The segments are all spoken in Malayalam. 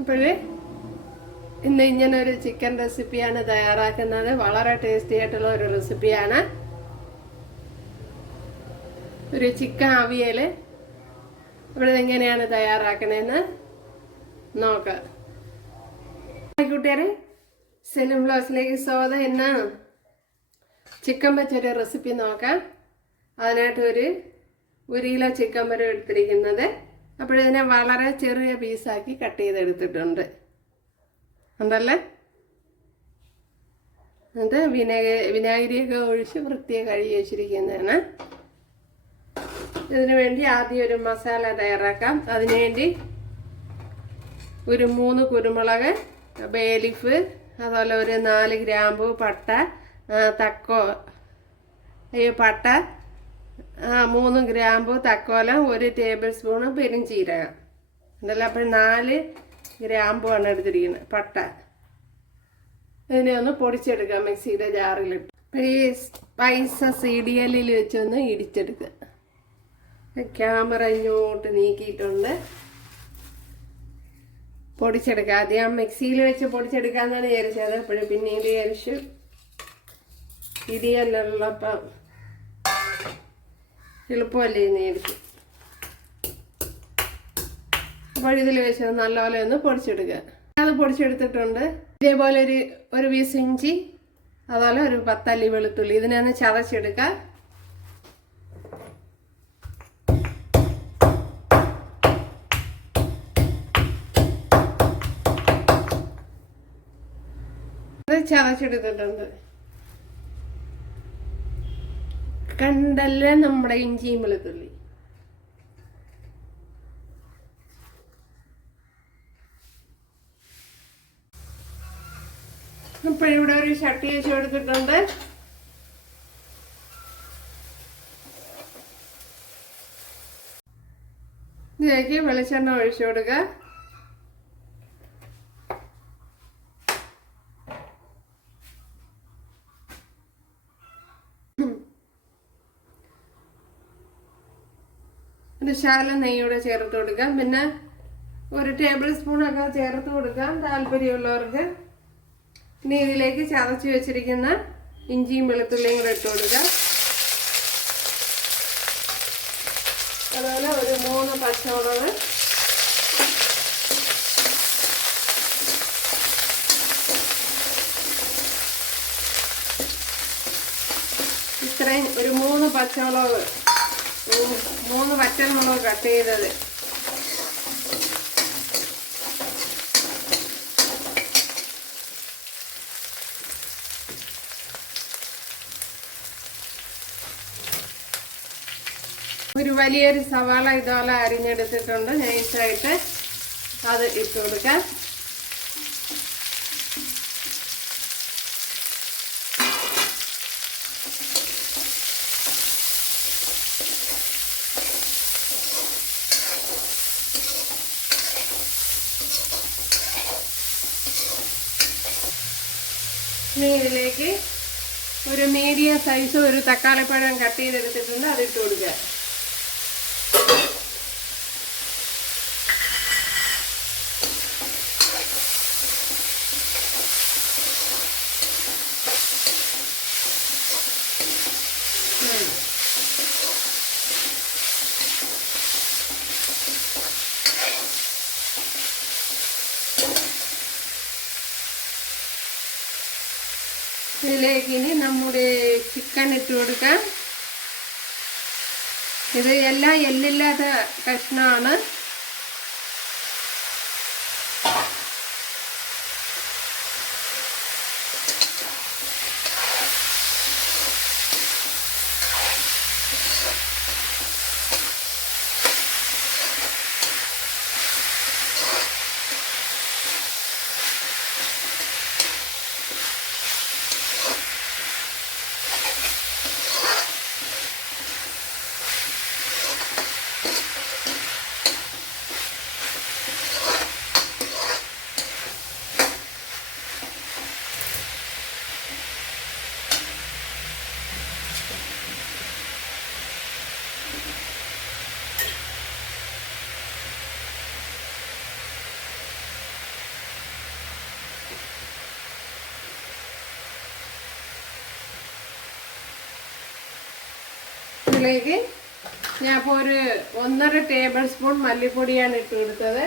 അപ്പോൾ ഇന്ന് ഇങ്ങനെ ഒരു ചിക്കൻ റെസിപ്പിയാണ് തയ്യാറാക്കുന്നത്. വളരെ ടേസ്റ്റി ആയിട്ടുള്ള ഒരു റെസിപ്പിയാണ്. ഒരു ചിക്കൻ അവിയൽ ഇവിടെ എങ്ങനെയാണ് തയ്യാറാക്കണേന്ന് നോക്കാം. കൂട്ടുകാരെ, സെലിം വ്ലോഗ്സിലേക്ക് സ്വാഗതം. ഇന്ന് ചിക്കൻ വെച്ചൊരു റെസിപ്പി നോക്കാം. അതിനായിട്ട് ഒരു കിലോ ചിക്കൻ വരെ എടുത്തിരിക്കുന്നത്. അപ്പോഴിതിനെ വളരെ ചെറിയ പീസാക്കി കട്ട് ചെയ്തെടുത്തിട്ടുണ്ട്. ഉണ്ടല്ലേ, അത് വിനാഗിരിയൊക്കെ ഒഴിച്ച് വൃത്തിയെ കഴുകി വെച്ചിരിക്കുന്നതാണ്. ഇതിനു വേണ്ടി ആദ്യം ഒരു മസാല തയ്യാറാക്കാം. അതിനുവേണ്ടി ഒരു 3 കുരുമുളക്, ബേ ലീഫ്, അതുപോലെ ഒരു 4 ഗ്രാമ്പു, പട്ട, പട്ട, 3 ഗ്രാമ്പു, തക്കോലം, 1 ടേബിൾ സ്പൂണ് പെരുംജീരകം ഉണ്ടല്ലോ. അപ്പോൾ 4 ഗ്രാമ്പുമാണ് എടുത്തിരിക്കുന്നത്. പട്ട ഇതിനെ ഒന്ന് പൊടിച്ചെടുക്കാം മിക്സിയുടെ ജാറിലിട്ട്. അപ്പോൾ ഈ സ്പൈസസ് ഇടിയലിൽ വെച്ചൊന്ന് ഇടിച്ചെടുക്കുക. ക്യാമറ ഇങ്ങോട്ട് നീക്കിയിട്ടുണ്ട്. പൊടിച്ചെടുക്കുക. ആദ്യം മിക്സിയിൽ വെച്ച് പൊടിച്ചെടുക്കാമെന്നാണ് വിചാരിച്ചത്. അപ്പോഴും പിന്നീട് വിചാരിച്ചു ഇടിയലുള്ളപ്പം എളുപ്പമല്ലേ എന്ന് വിചാരിച്ചു. അപ്പോൾ ഇതിൽ വെച്ച് നല്ലപോലെ ഒന്ന് പൊടിച്ചെടുക്കുക. അത് പൊടിച്ചെടുത്തിട്ടുണ്ട്. ഇതേപോലെ ഒരു പീസ് ഇഞ്ചി, അതുപോലെ ഒരു 10 അല്ലി വെളുത്തുള്ളി, ഇതിനെ ഒന്ന് ചതച്ചെടുക്കുക. ചതച്ചെടുത്തിട്ടുണ്ട്. കണ്ടല്ലേ നമ്മുടെ ഇഞ്ചിയും വെളുത്തുള്ളി. ഇപ്പൊ ഇവിടെ ഒരു ചട്ടി വെച്ച് കൊടുത്തിട്ടുണ്ട്. ഇതിലേക്ക് വെളിച്ചെണ്ണ ഒഴിച്ചു കൊടുക്കുക. ഒരു ശകലം നെയ്യൂടെ ചേർത്ത് കൊടുക്കാം. പിന്നെ 1 ടേബിൾ സ്പൂണൊക്കെ ചേർത്ത് കൊടുക്കാം താല്പര്യമുള്ളവർക്ക്. ഇനി ഇതിലേക്ക് ചതച്ച് വെച്ചിരിക്കുന്ന ഇഞ്ചിയും വെളുത്തുള്ളിയും കൂടെ ഇട്ട് കൊടുക്കാം. അതുപോലെ ഒരു 3 പച്ചമുളക്, ഇത്രയും ഒരു 3 പച്ചമുളക്, 3 വറ്റൽമുളക് കട്ട് ചെയ്തത്. ഒരു വലിയൊരു സവാള ഇതുപോലെ അരിഞ്ഞെടുത്തിട്ടുണ്ട് നൈസായിട്ട്. അത് ഇട്ട് കൊടുക്കാം. ഇനി ഇതിലേക്ക് ഒരു മീഡിയം സൈസ് ഒരു തക്കാളിപ്പഴം കട്ട് ചെയ്തെടുത്തിട്ടുണ്ട്. അത് ഇട്ട് കൊടുക്കുക. ഇതിലേക്ക് ഇനി നമ്മുടെ ചിക്കൻ ഇട്ട് കൊടുക്കാം. ഇത് എല്ലാം എല്ലില്ലാത്ത കഷ്ണമാണ്. ഇതിലേക്ക് ഞാൻ ഇപ്പോൾ ഒരു 1.5 ടേബിൾ സ്പൂൺ മല്ലിപ്പൊടിയാണ് ഇട്ട് കൊടുത്തത്.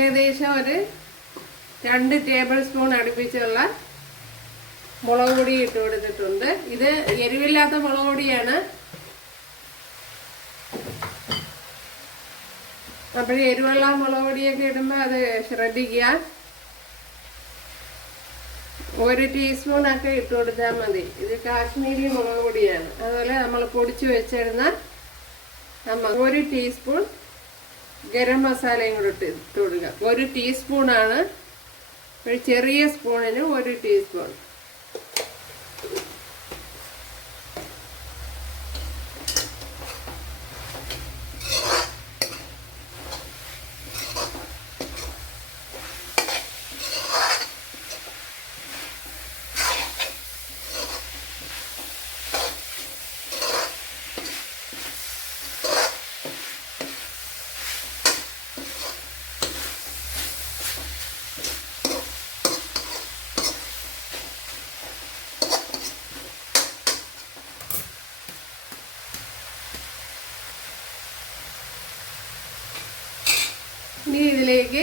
ഏകദേശം ഒരു 2 ടേബിൾ സ്പൂൺ അടുപ്പിച്ചുള്ള മുളക് പൊടി ഇട്ട് കൊടുത്തിട്ടുണ്ട്. ഇത് എരിവില്ലാത്ത മുളക് പൊടിയാണ്. അപ്പോൾ എരിവുള്ള മുളക് പൊടിയൊക്കെ ഇടുമ്പോൾ അത് ശ്രദ്ധിക്കുക. 1 ടീസ്പൂണൊക്കെ ഇട്ട് കൊടുത്താൽ മതി. ഇത് കാശ്മീരി മുളക് പൊടിയാണ്. അതുപോലെ നമ്മൾ പൊടിച്ചു വെച്ചിരുന്ന 1 ടീസ്പൂൺ ഗരം മസാലയും കൂടെ ഇട്ട് കൊടുക്കുക. 1 ടീസ്പൂണാണ്. ഒരു ചെറിയ സ്പൂണിന് 1 ടീസ്പൂൺ. ഇനി ഇതിലേക്ക്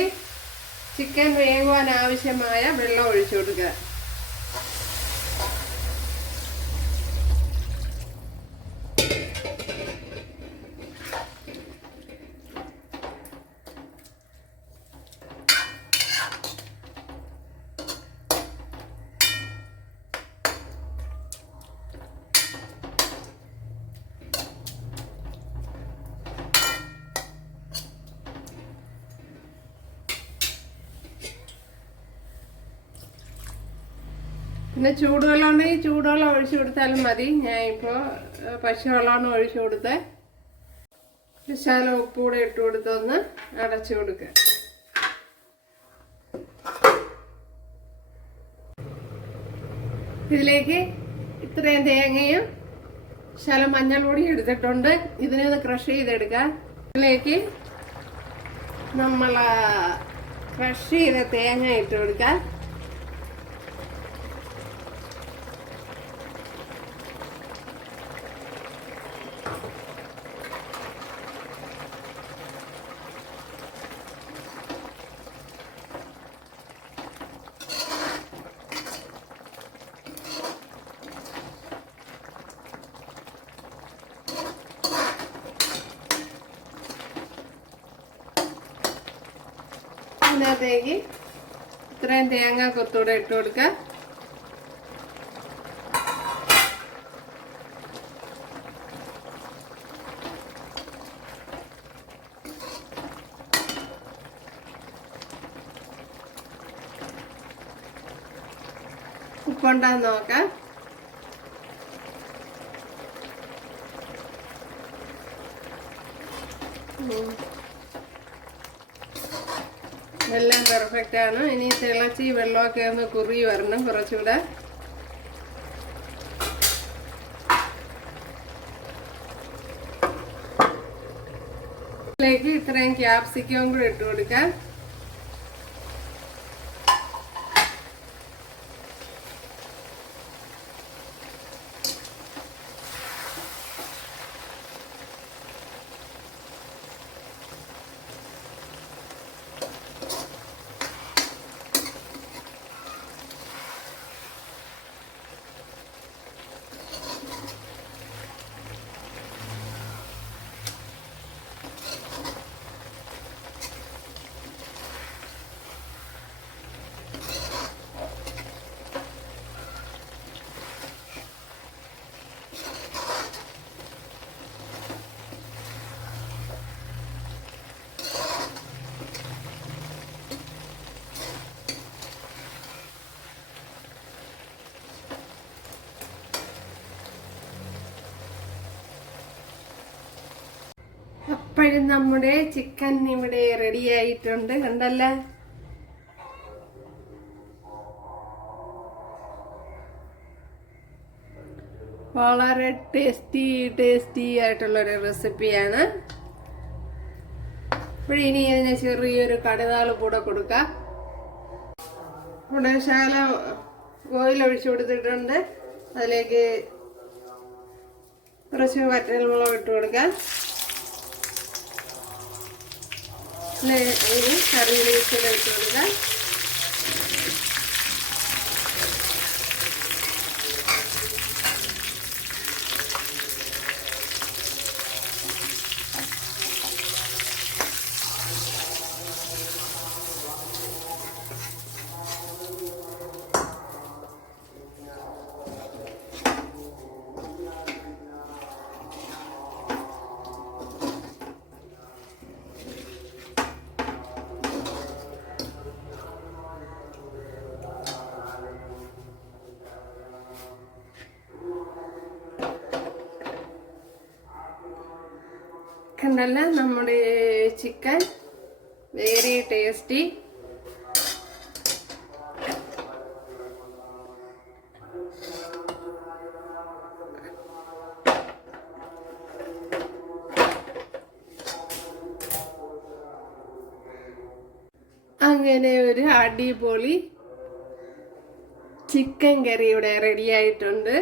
ചിക്കൻ വേകുവാൻ ആവശ്യമായ വെള്ളം ഒഴിച്ചു കൊടുക്കുക. പിന്നെ ചൂടുവെള്ളം ഉണ്ടെങ്കിൽ ചൂടുവെള്ളം ഒഴിച്ചു കൊടുത്താലും മതി. ഞാനിപ്പോൾ പച്ചവെള്ളമാണ് ഒഴിച്ചു കൊടുത്തത്. ശകലം ഉപ്പ് കൂടെ ഇട്ട് കൊടുത്തൊന്ന് അടച്ചു കൊടുക്കുക. ഇതിലേക്ക് ഇത്രയും തേങ്ങയും ശകലം മഞ്ഞൾപ്പൊടി എടുത്തിട്ടുണ്ട്. ഇതിനൊന്ന് ക്രഷ് ചെയ്തെടുക്കുക. ഇതിലേക്ക് നമ്മൾ ക്രഷ് ചെയ്ത തേങ്ങ ഇട്ട് കൊടുക്കുക. ഇതിനകത്തേക്ക് ഇത്രയും തേങ്ങ കൊത്തൂടെ ഇട്ട് കൊടുക്കുക. ഉപ്പുണ്ടാന്ന് നോക്കാം. എല്ലാം പെർഫെക്റ്റ് ആണ്. ഇനി തിളച്ച് വെള്ളമൊക്കെ ഒന്ന് കുറുകി വരണം കുറച്ചുകൂടെ. ഇതിലേക്ക് ഇത്രയും ക്യാപ്സിക്കവും കൂടെ ഇട്ട് കൊടുക്കാം. അപ്പോഴും നമ്മുടെ ചിക്കൻ ഇവിടെ റെഡി ആയിട്ടുണ്ട്. കണ്ടല്ലേ? വളരെ ടേസ്റ്റി ആയിട്ടുള്ളൊരു റെസിപ്പിയാണ്. അപ്പോൾ ഇനി ഇതിന് ചെറിയൊരു കടുതാള് കൂടെ കൊടുക്കാം. ഇവിടെ ശകലം ഓയിൽ ഒഴിച്ചു കൊടുത്തിട്ടുണ്ട്. അതിലേക്ക് കുറച്ച് വറ്റൽമുളക് ഇട്ട് കൊടുക്കാം. ഇനി കറിവേപ്പില ഇട്ട് കൊടുക്കാം. കണ്ടല്ല നമ്മുടെ ചിക്കൻ വെരി ടേസ്റ്റി. അങ്ങനെ ഒരു അടിപൊളി ചിക്കൻ കറി ഇവിടെ റെഡി ആയിട്ടുണ്ട്.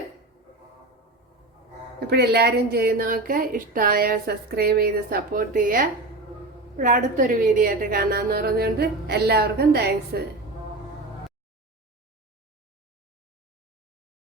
ഇപ്പോഴെല്ലാവരും ചെയ്യുന്നവർക്ക് ഇഷ്ടമായാൽ സബ്സ്ക്രൈബ് ചെയ്ത് സപ്പോർട്ട് ചെയ്യുക. അടുത്തൊരു വീഡിയോ ആയിട്ട് കാണാമെന്ന് പറഞ്ഞുകൊണ്ട് എല്ലാവർക്കും താങ്ക്സ്.